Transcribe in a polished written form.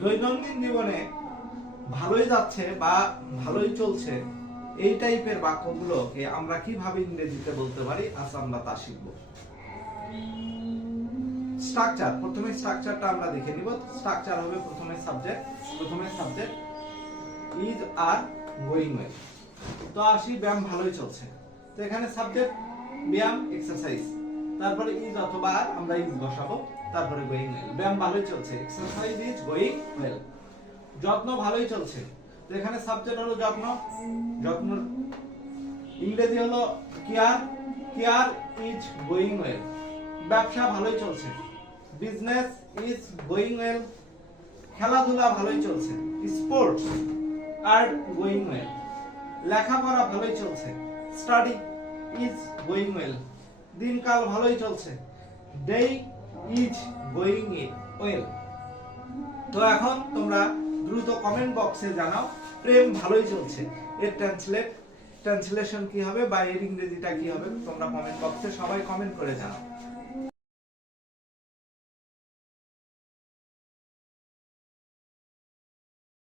দৈনন্দিন জীবনে ভালোই যাচ্ছে বা ভালোই চলছে এই টাইপের বাক্যগুলোকে আমরা কিভাবে ইংরেজিতে বলতে পারি, আজ আমরা তা শিখব। স্ট্রাকচার, প্রথমে স্ট্রাকচারটা আমরা দেখে নিব। স্ট্রাকচার হবে প্রথমে subject is are going well. তো আসি ব্যায়াম ভালোই চলছে, তো এখানে সাবজেক্ট ব্যায়াম এক্সারসাইজ, তারপরে ইজ অথবা আর আমরা ইজ বসাবো, তারপরে গোয়িং ওয়েল। ব্যায়াম ভালোই চলছে, এক্সারসাইজ ইজ গোয়িং ওয়েল। যত্ন ভালোই চলছে, তো এখানে সাবজেক্ট হলো যত্ন, যত্ন ইংরেজি হলো care, care is going well. ব্যবসা ভালোই চলছে, বিজনেস ইজ গোয়িং ওয়েল। খেলাধুলা ভালোই চলছে, স্পোর্টস আর গোয়িং ওয়েল। লেখাপড়া ভালোই চলছে, স্টাডি ইজ গোয়িং ওয়েল। দিনকাল ভালোই চলছে, ডে ইজ গোয়িং ওয়েল। তো এখন তোমরা দ্রুত কমেন্ট বক্সে জানাও প্রেম ভালোই চলছে এর ট্রান্সলেশন কি হবে বা এর ইংরেজিটা কি হবে, তোমরা কমেন্ট বক্সে সবাই কমেন্ট করে জানাও।